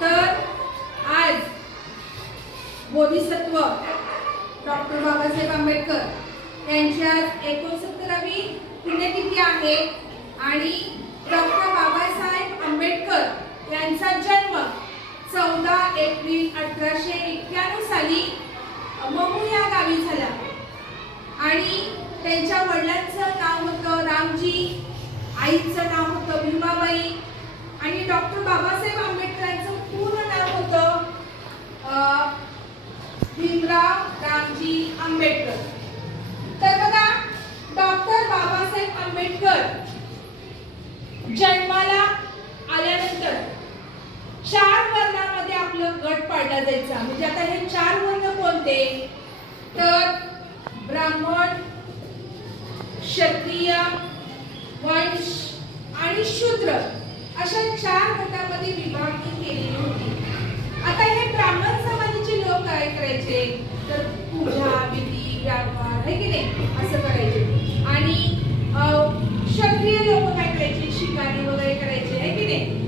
तर आज बोधिसत्व डॉक्टर बाबासाहेब आंबेडकर यांच्या 69वी पुण्यतिथी आहे आणि डॉक्टर बाबासाहेब आंबेडकर यांचा जन्म 14 एप्रिल 1891 साली महू या गावी झाला आणि त्यांच्या वडिलांचं नाव होतं रामजी, आईचं नाव होतं भीमाबाई आणि डॉक्टर बाबासाहेब आंबेडकरांचं पूर्ण नाव होतं भीमराव रामजी आंबेडकर. तर बघा, डॉक्टर बाबासाहेब आंबेडकर जन्माला आल्यानंतर 4 वर्णामध्ये आपलं गट पाडला जायचा. म्हणजे आता हे 4 वर्ण कोणते? तर ब्राह्मण, क्षत्रिय, वैश्य आणि शूद्र अशा 4 गटामध्ये विभागणी केलेली होती. आता हे ब्राह्मण समाजाचे लोक काय करायचे? तर पूजा, विधी, व्यापार है की नाही असं करायचे आणि क्षत्रिय लोक काय करायचे? शिकारी वगैरे करायचे है की नाही.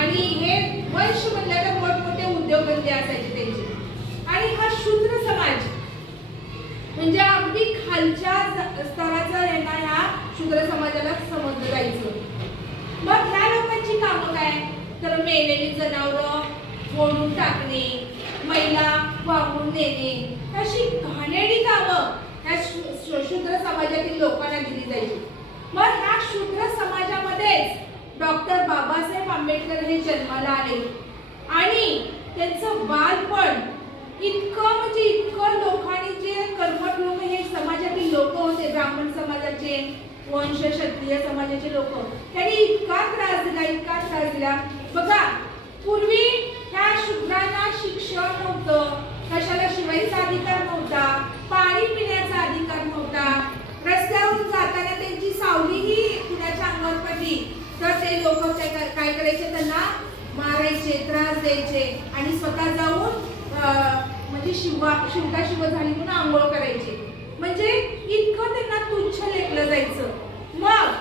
आणि हे वैश्य म्हणल्यावर मोठमोठे उद्योगधंदे असायचे त्यांचे. आणि हा शूद्र समाज म्हणजे अगदी खालच्या स्तराचा यांना ह्या शूद्र समाजाला समजलं जायचं. मग ह्या लोकांची कामं काय? तर मेलेली जनावरं फोडून टाकणे, मैला वाहून नेणे, अशी घाणेरडी कामं ह्या शूद्र समाजातील लोकांना दिली जायची. मग ह्या शूद्र समाजामध्येच डॉक्टर बाबासाहेब आंबेडकर हे जन्माला आले आणि त्यांचं बालपण इतकं म्हणजे इतकं लोकांनी जे कर्मठ लोक हे समाजातील लोक होते, ब्राह्मण समाजाचे, वंश क्षत्रिय समाजाचे लोक, त्यांनी इतका त्रास दिला. बघा, पूर्वी ह्या शूद्रांना शिक्षण नव्हतं, कशाला शिवायचा अधिकार नव्हता, पाणी पिण्याचा अधिकार नव्हता, रस्त्यावरून जाताना त्यांची सावलीही कुणाच्या अंगावर पडली तर ते लोक काय करायचे? त्यांना मारायचे, त्रास द्यायचे आणि स्वतः जाऊन म्हणजे शिव झाली म्हणून आंघोळ करायचे. म्हणजे इतकं त्यांना तुच्छ लेखलं जायचं. मग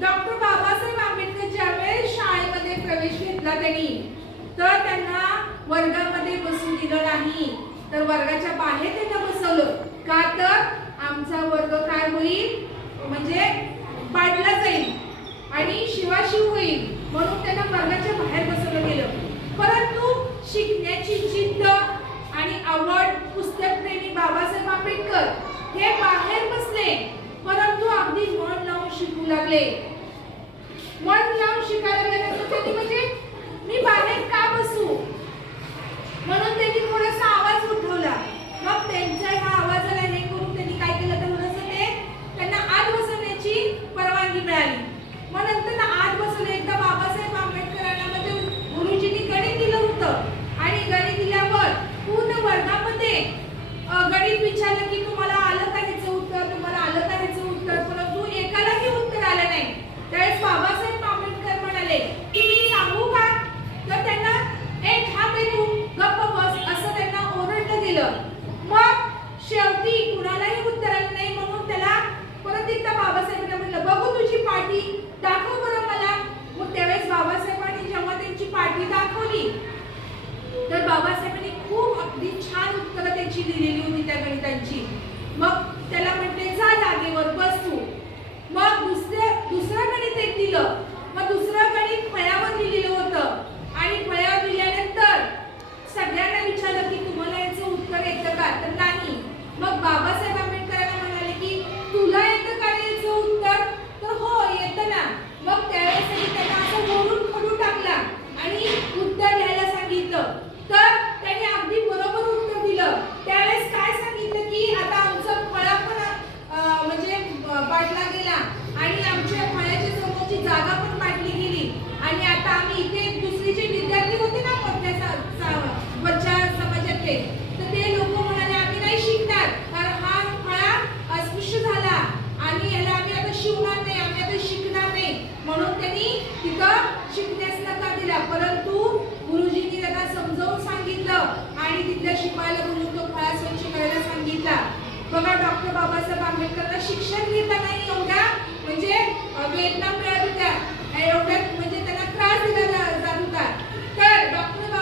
डॉक्टर बाबासाहेब आंबेडकर ज्यावेळेस शाळेमध्ये प्रवेश घेतला त्यांनी, तर त्यांना वर्गामध्ये बसू दिलं नाही, तर वर्गाच्या बाहेर त्यांना बसवलं. का? तर आमचा वर्ग काय होईल? म्हणजे पाडला जाईल आणि शिवाशिव होईल म्हणून त्यांना वर्गाच्या बाहेर बसवलं गेलं. परंतु शिकण्याची जिद्द आणि आवड, पुस्तकप्रेमी बाबासाहेब आंबेडकर हे बाहेर बसले, परंतु अगदी मन लावून शिकू लागले. मन लावून शिकायला लागल्यानंतर त्यांनी म्हणजे मी बाहेर का बसू म्हणून त्यांनी थोडासा आवाज उठवला. मग त्यांच्या ह्या आवाजाला हे करून त्यांनी काय केलं? तर थोडंसं ते त्यांना आत बसवण्याची परवानगी मिळाली. मग नंतर आत बसवले. एकदा बाबासाहेब आंबेडकरांना म्हणजे गुरुजींनी गणित दिलं होतं आणि गणित दिल्यावर पूर्ण वर्गामध्ये गणित विचारलं की तुम्हाला आलं का ह्याचं उत्तर, तुम्हाला आलं का ह्याचं उत्तर, परंतु एकालाही उत्तर आलं नाही. त्यावेळेस बाबासाहेब आंबेडकर म्हणाले की मी सांगू का? तर त्यांना थांब रे तू, गप्प बस असं त्यांना ओरडलं गेलं. मग शेवटी कुणालाही उत्तर आलं नाही म्हणून त्याला परत एकदा बाबासाहेबांना म्हटलं बघू तुझी पाटी, दाखव बरं मला. मग त्यावेळेस बाबासाहेबांनी जेव्हा त्यांची पाटी दाखवली तर बाबासाहेबांनी खूप अगदी छान उत्तरं त्यांची लिहिलेली होती त्या गणितांची. मग त्याला म्हटले जा जागेवर बस तू. मग दुसरं गणित एक दिलं. मग दुसरं गणित फळ्यावर लिहिलेलं होतं आणि फळ्यावर लिहिल्यानंतर सगळ्यांना विचारलं की तुम्हाला याचं उत्तर येतं का? तर नाही. मग बाबासाहेब आंबेडकरांना म्हणाले की तुला येतं का याचं उत्तर? तर हो येतं ना. मग त्यावेळेस त्यांना असं वरून खडू टाकला आणि उत्तर लिहायला सांगितलं. तर त्यांनी अगदी बरोबर उत्तर दिलं. त्यावेळेस काय सांगितलं की आता आमचं फळा पण म्हणजे पाडला गेला आणि आमच्या फळ्याच्या समोरची जागा पण पाडली गेली आणि आता आम्ही इथे दुसरीचे विद्यार्थी होते ना मोठ्या वरच्या समाजातले, तर ते लोक म्हणाले आम्ही नाही शिकणार कारण हा फळा अस्पृश्य झाला आणि याला आम्ही आता शिवणार नाही, आम्ही आता शिकणार नाही म्हणून त्यांनी तिथं शिकण्यास नकार दिला. परंतु गुरुजींनी त्यांना समजावून सांगितलं आणि तिथल्या शिपायाला बोलून तो फळा स्वच्छ करायला सांगितला. बघा, डॉक्टर बाबासाहेब आंबेडकरांना शिक्षण घेताना एवढ्या म्हणजे वेदना मिळत होत्या, एवढ्या म्हणजे त्यांना त्रास दिला जात होता. तर डॉक्टर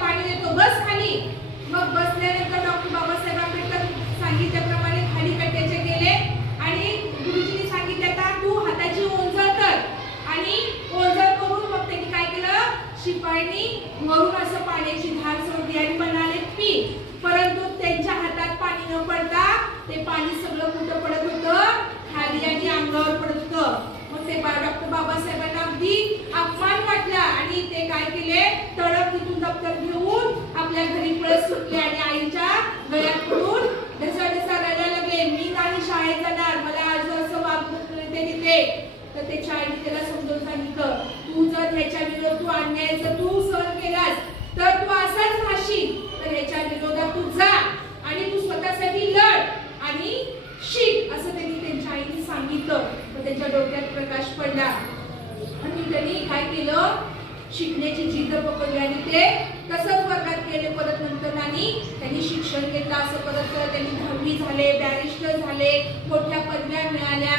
पाणी देतो, बस खाली. मग बसल्यानंतर डॉक्टर बाबासाहेब आंबेडकर सांगितल्याप्रमाणे खाली कट्ट्याचे गेले आणि गुरुजींनी सांगितले आता तू हाताची ओंजळ कर. आणि ओंजळ करून मग त्यांनी काय केलं, शिपायांनी वरून असं पाण्याची धार सोडली आणि म्हणाले पी. परंतु त्यांच्या हातात पाणी न पडता ते पाणी सगळं कुठं पडत होतं, खाली आणि अंगावर पडत होतं. मग ते डॉक्टर बाबासाहेबांना अगदी अपमान वाटला आणि ते काय केले, तडक तिथून दप्तर घेऊन आपल्या घरी पळत सुटले आणि आईच्या गळ्यात पडून ढसाढसा रडायला लागले, मी नाही शाळेत जाणार, मला आज असं वागणूक मिळते तिथे. तर त्याच्या आईने त्याला समजावून सांगितलं, तू जर ह्याच्या विरोधात तू अन्याय जर तू सहन केलास तर तू असाच राहशील. तर ह्याच्या विरोधात तू जा आणि तू स्वतःसाठी लढ आणि शिक, असं त्यांनी त्यांच्या आईने सांगितलं. तर त्याच्या डोक्यात प्रकाश पडला आणि त्यांनी काय केलं, शिकण्याची जिद्द पकडली आणि ते तसंच वर्गात गेले. परत नंतर आणि त्यांनी शिक्षण घेतलं. असं परत त्यांनी 10वी झाले, बॅरिस्टर झाले, मोठ्या पदव्या मिळाल्या.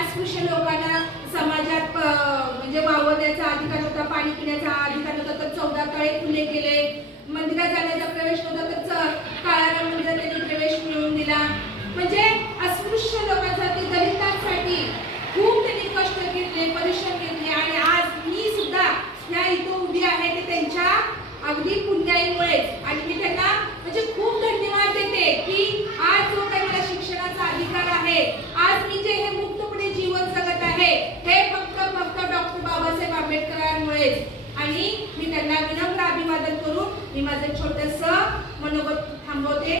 अस्पृश्य लोकांना समाजात म्हणजे वावरण्याचा अधिकार होता, पाणी पिण्याचा अधिकार होता, तर 14 तळे खुले केले. मंदिरात जाण्याचा प्रवेश नव्हता तर काळाराम मंदिरात त्यांनी प्रवेश मिळवून दिला.